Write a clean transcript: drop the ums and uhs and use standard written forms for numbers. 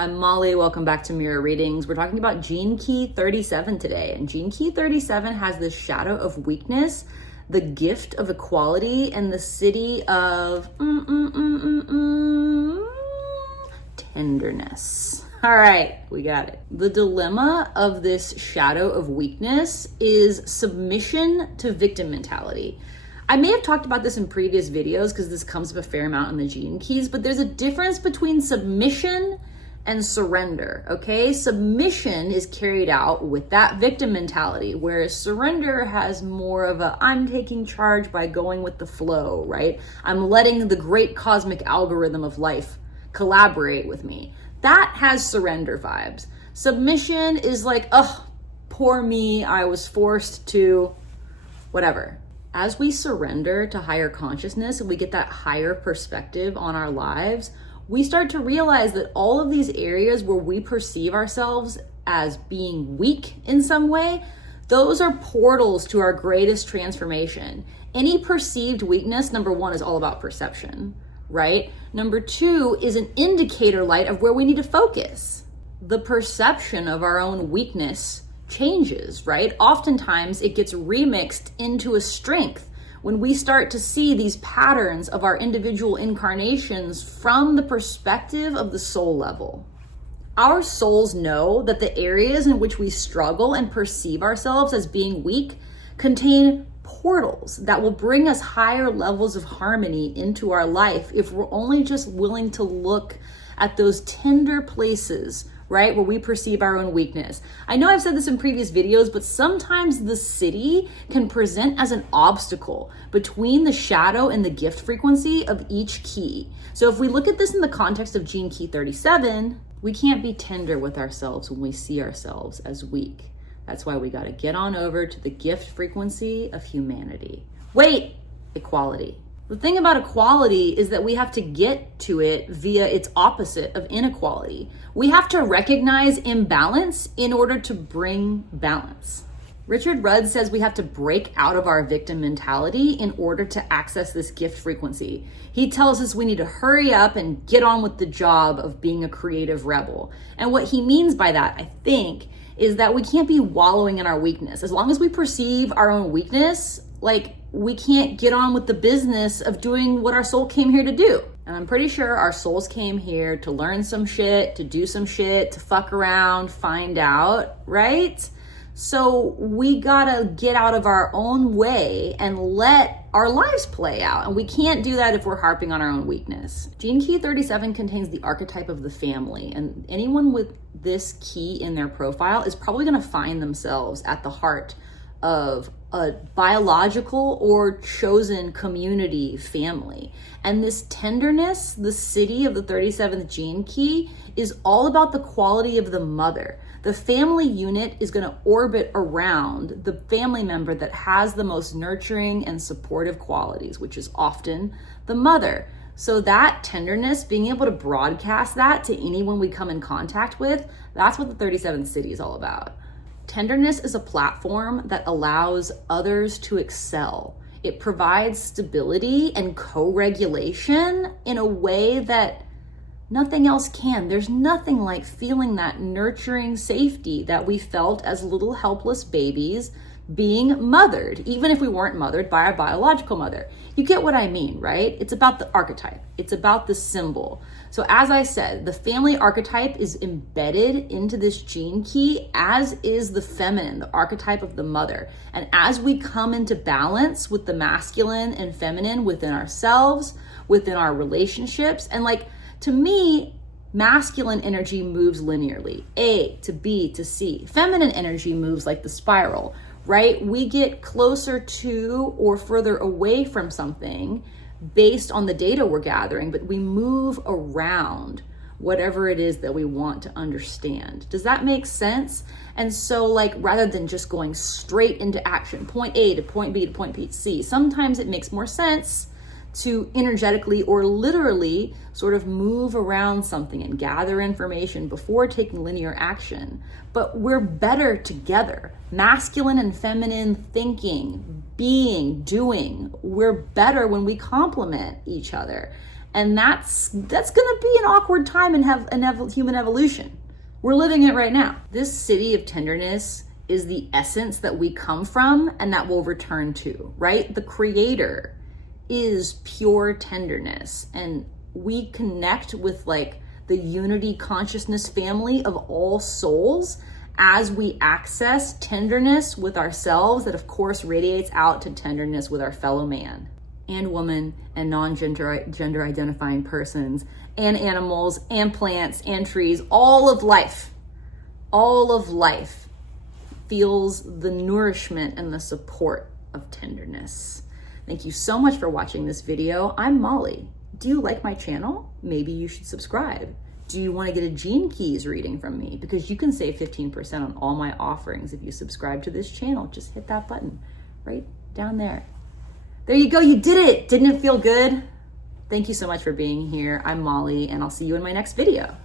I'm Molly, welcome back to Mirror Readings. We're talking about Gene Key 37 today. And Gene Key 37 has this shadow of weakness, the gift of equality, and the city of tenderness. All right, we got it. The dilemma of this shadow of weakness is submission to victim mentality. I may have talked about this in previous videos because this comes up a fair amount in the Gene Keys, but there's a difference between submission and surrender, okay? Submission is carried out with that victim mentality, whereas surrender has more of a, I'm taking charge by going with the flow, right? I'm letting the great cosmic algorithm of life collaborate with me. That has surrender vibes. Submission is like, oh, poor me, I was forced to, whatever. As we surrender to higher consciousness and we get that higher perspective on our lives, we start to realize that all of these areas where we perceive ourselves as being weak in some way, those are portals to our greatest transformation. Any perceived weakness, number one, is all about perception, right? Number two is an indicator light of where we need to focus. The perception of our own weakness changes, right? Oftentimes it gets remixed into a strength when we start to see these patterns of our individual incarnations from the perspective of the soul level. Our souls know that the areas in which we struggle and perceive ourselves as being weak contain portals that will bring us higher levels of harmony into our life if we're only just willing to look at those tender places, right, where we perceive our own weakness. I know I've said this in previous videos, but sometimes the city can present as an obstacle between the shadow and the gift frequency of each key. So if we look at this in the context of Gene Key 37, we can't be tender with ourselves when we see ourselves as weak. That's why we got to get on over to the gift frequency of humanity. Wait, equality. The thing about equality is that we have to get to it via its opposite of inequality. We have to recognize imbalance in order to bring balance. Richard Rudd says we have to break out of our victim mentality in order to access this gift frequency. He tells us we need to hurry up and get on with the job of being a creative rebel. And what he means by that, I think, is that we can't be wallowing in our weakness. As long as we perceive our own weakness, we can't get on with the business of doing what our soul came here to do. And I'm pretty sure our souls came here to learn some shit, to do some shit, to fuck around, find out, right? So we gotta get out of our own way and let our lives play out. And we can't do that if we're harping on our own weakness. Gene Key 37 contains the archetype of the family. And anyone with this key in their profile is probably gonna find themselves at the heart of a biological or chosen community family. And this tenderness, the city of the 37th gene key, is all about the quality of the mother. The family unit is going to orbit around the family member that has the most nurturing and supportive qualities, which is often the mother. So that tenderness, being able to broadcast that to anyone we come in contact with, that's what the 37th city is all about. Tenderness is a platform that allows others to excel. It provides stability and co-regulation in a way that nothing else can. There's nothing like feeling that nurturing safety that we felt as little helpless babies being mothered, even if we weren't mothered by our biological mother. You get what I mean, right? It's about the archetype. It's about the symbol. So as I said, the family archetype is embedded into this gene key, as is the feminine, the archetype of the mother. And as we come into balance with the masculine and feminine within ourselves, within our relationships, and to me, masculine energy moves linearly, A to B to C. Feminine energy moves like the spiral, right? We get closer to or further away from something based on the data we're gathering, but we move around whatever it is that we want to understand. Does that make sense? And so rather than just going straight into action, point A to point B to point C, sometimes it makes more sense to energetically or literally sort of move around something and gather information before taking linear action. But we're better together. Masculine and feminine thinking, being, doing, we're better when we complement each other. And that's going to be an awkward time in human evolution. We're living it right now. This city of tenderness is the essence that we come from and that we'll return to, right? The creator is pure tenderness, and we connect with like the unity consciousness family of all souls as we access tenderness with ourselves, that of course radiates out to tenderness with our fellow man and woman and non-gender identifying persons and animals and plants and trees. All of life feels the nourishment and the support of tenderness. Thank you so much for watching this video. I'm Molly. Do you like my channel? Maybe you should subscribe. Do you want to get a Gene Keys reading from me? Because you can save 15% on all my offerings if you subscribe to this channel. Just hit that button right down there. There you go, you did it. Didn't it feel good? Thank you so much for being here. I'm Molly, and I'll see you in my next video.